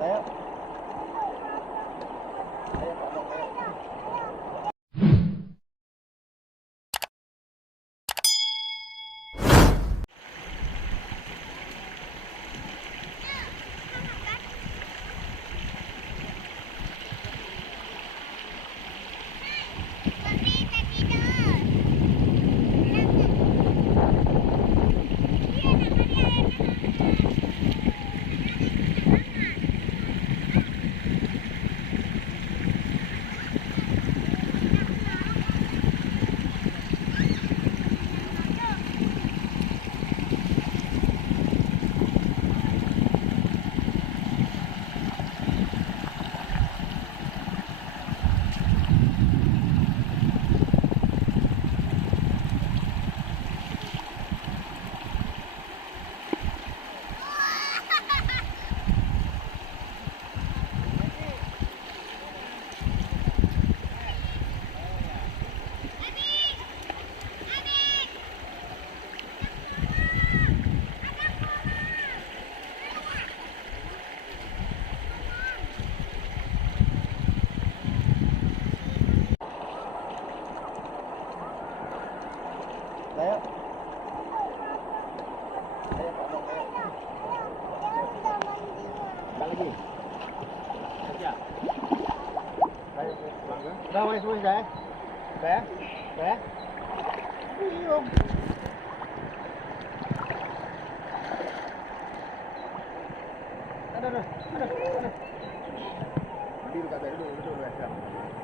แล้วแล้วđâu đây xuôi rẽ rẽ rẽ đi không đây đây đây đi được cả đấy được rồi